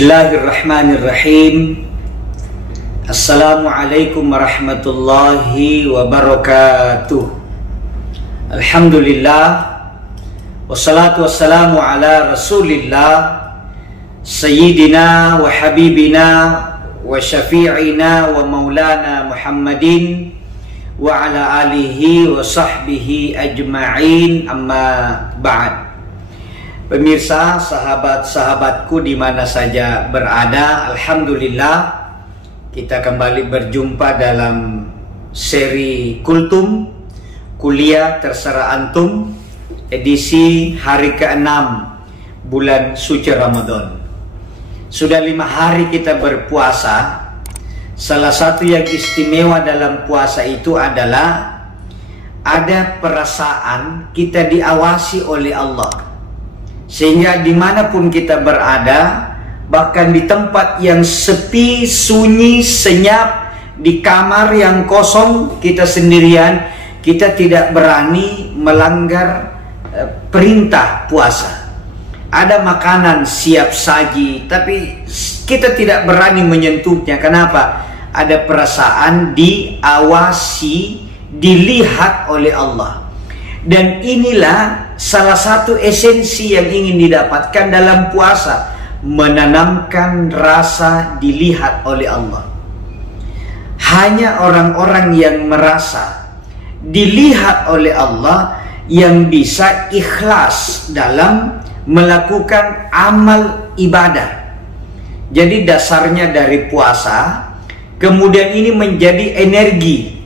Bismillahirrahmanirrahim. Assalamualaikum warahmatullahi wabarakatuh. Alhamdulillah, wassalatu wassalamu ala rasulillah, sayyidina wa habibina wa syafi'ina wa maulana Muhammadin wa ala alihi wa sahbihi ajma'in, amma ba'd. Pemirsa, sahabat-sahabatku di mana saja berada, alhamdulillah kita kembali berjumpa dalam seri Kultum, Kuliah Terserah Antum, edisi hari ke-6 bulan suci Ramadan. Sudah 5 hari kita berpuasa. Salah satu yang istimewa dalam puasa itu adalah ada perasaan kita diawasi oleh Allah. Sehingga dimanapun kita berada, bahkan di tempat yang sepi, sunyi, senyap, di kamar yang kosong, kita sendirian, kita tidak berani melanggar perintah puasa. Ada makanan siap saji, tapi kita tidak berani menyentuhnya. Kenapa? Ada perasaan diawasi, dilihat oleh Allah. Dan inilah salah satu esensi yang ingin didapatkan dalam puasa, menanamkan rasa dilihat oleh Allah. Hanya orang-orang yang merasa dilihat oleh Allah yang bisa ikhlas dalam melakukan amal ibadah. Jadi dasarnya dari puasa, kemudian ini menjadi energi,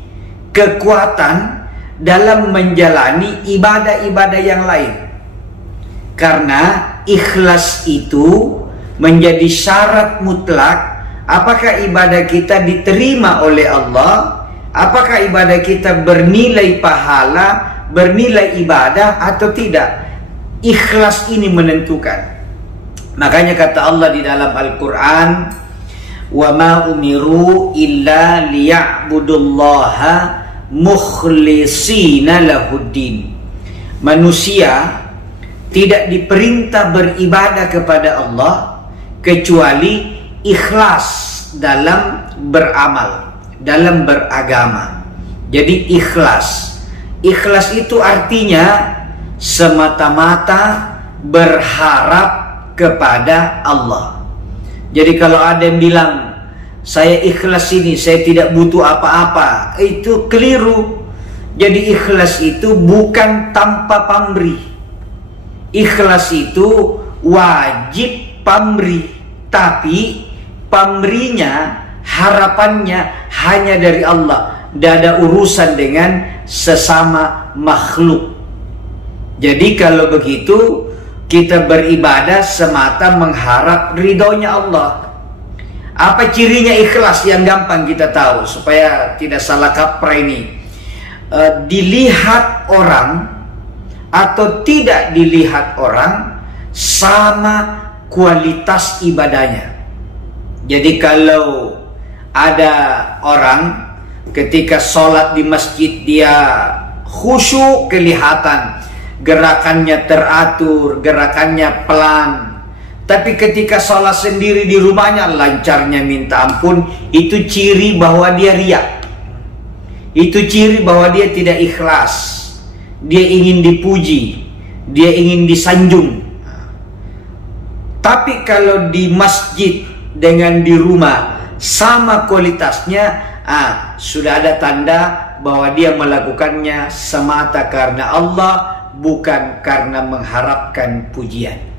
kekuatan dalam menjalani ibadah-ibadah yang lain. Karena ikhlas itu menjadi syarat mutlak apakah ibadah kita diterima oleh Allah, apakah ibadah kita bernilai pahala, bernilai ibadah atau tidak. Ikhlas ini menentukan. Makanya kata Allah di dalam Al-Quran, wa ma umiru illa liya'budullaha mukhlisina lahuddin. Manusia tidak diperintah beribadah kepada Allah kecuali ikhlas dalam beramal, dalam beragama. Jadi ikhlas itu artinya semata-mata berharap kepada Allah. Jadi kalau ada yang bilang saya ikhlas ini, saya tidak butuh apa-apa, itu keliru. Jadi ikhlas itu bukan tanpa pamrih. Ikhlas itu wajib pamrih, tapi pamrihnya, harapannya hanya dari Allah. Tidak ada urusan dengan sesama makhluk. Jadi kalau begitu, kita beribadah semata mengharap ridhonya Allah. Apa cirinya ikhlas yang gampang kita tahu supaya tidak salah kaprah ini? Dilihat orang atau tidak dilihat orang sama kualitas ibadahnya. Jadi kalau ada orang ketika sholat di masjid dia khusyuk, kelihatan gerakannya teratur, gerakannya pelan. Tapi ketika sholat sendiri di rumahnya lancarnya minta ampun, itu ciri bahwa dia riya. Itu ciri bahwa dia tidak ikhlas. Dia ingin dipuji, dia ingin disanjung. Tapi kalau di masjid dengan di rumah sama kualitasnya, sudah ada tanda bahwa dia melakukannya semata karena Allah, bukan karena mengharapkan pujian.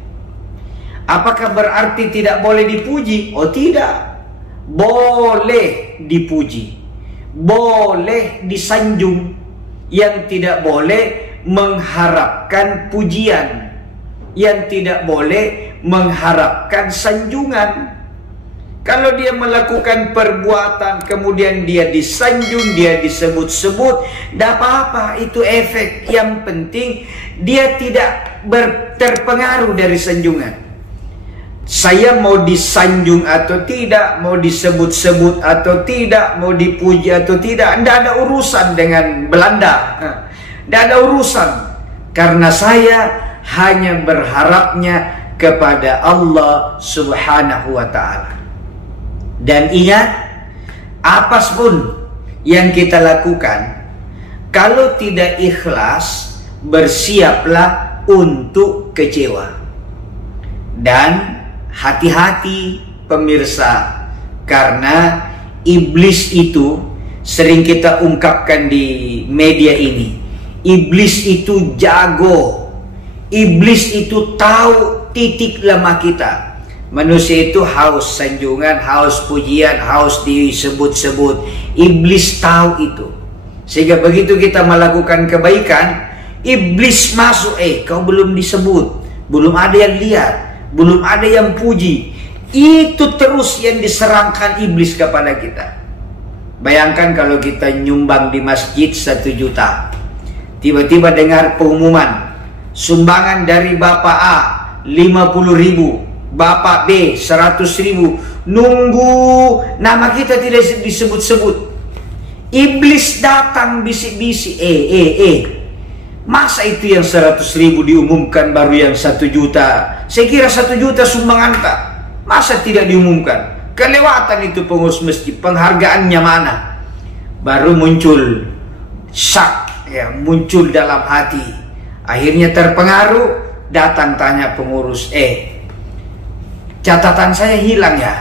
Apakah berarti tidak boleh dipuji? Oh tidak, boleh dipuji, boleh disanjung. Yang tidak boleh mengharapkan pujian, yang tidak boleh mengharapkan sanjungan. Kalau dia melakukan perbuatan kemudian dia disanjung, dia disebut-sebut, tidak apa-apa, itu efek. Yang penting dia tidak terpengaruh dari sanjungan. Saya mau disanjung atau tidak, mau disebut-sebut atau tidak, mau dipuji atau tidak, tidak ada urusan dengan Belanda. Tidak ada urusan. Karena saya hanya berharapnya kepada Allah Subhanahu wa ta'ala. Dan ingat, apapun yang kita lakukan, kalau tidak ikhlas, bersiaplah untuk kecewa. Dan hati-hati pemirsa, karena iblis itu sering kita ungkapkan di media ini. Iblis itu jago. Iblis itu tahu titik lemah kita. Manusia itu haus sanjungan, haus pujian, haus disebut-sebut. Iblis tahu itu. Sehingga begitu kita melakukan kebaikan, iblis masuk, kau belum disebut, belum ada yang lihat, belum ada yang puji. Itu terus yang diserangkan iblis kepada kita. Bayangkan kalau kita nyumbang di masjid 1 juta. Tiba-tiba dengar pengumuman, sumbangan dari Bapak A 50.000, Bapak B 100.000. Nunggu nama kita tidak disebut-sebut. Iblis datang bisik-bisik, masa itu yang 100.000 diumumkan baru yang 1 juta? Saya kira 1 juta sumbangan tak. Masa tidak diumumkan? Kelewatan itu pengurus masjid, penghargaannya mana? Baru muncul syak, muncul dalam hati. Akhirnya terpengaruh, datang tanya pengurus, catatan saya hilang ya,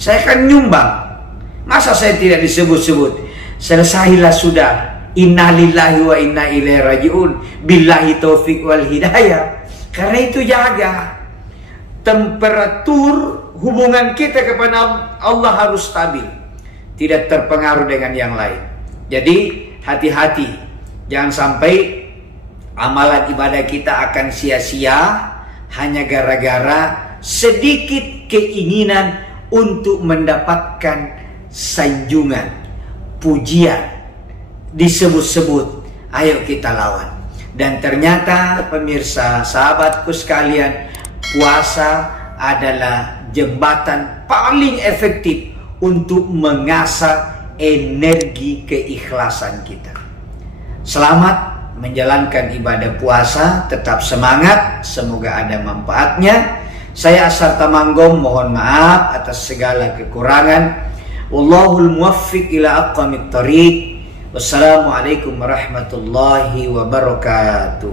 saya kan nyumbang, masa saya tidak disebut-sebut? Selesailah sudah. Innalillahi wa inna ilaihi rajiun. Billahi taufik wal hidayah. Karena itu jaga temperatur hubungan kita kepada Allah harus stabil, tidak terpengaruh dengan yang lain. Jadi hati-hati, jangan sampai amalan ibadah kita akan sia-sia hanya gara-gara sedikit keinginan untuk mendapatkan sanjungan, pujian, disebut-sebut. Ayo kita lawan. Dan ternyata pemirsa, sahabatku sekalian, puasa adalah jembatan paling efektif untuk mengasah energi keikhlasan kita. Selamat menjalankan ibadah puasa, tetap semangat, semoga ada manfaatnya. Saya Asar Tamanggong mohon maaf atas segala kekurangan. Wallahul muwaffiq ila aqwamit thariq. Wassalamualaikum warahmatullahi wabarakatuh.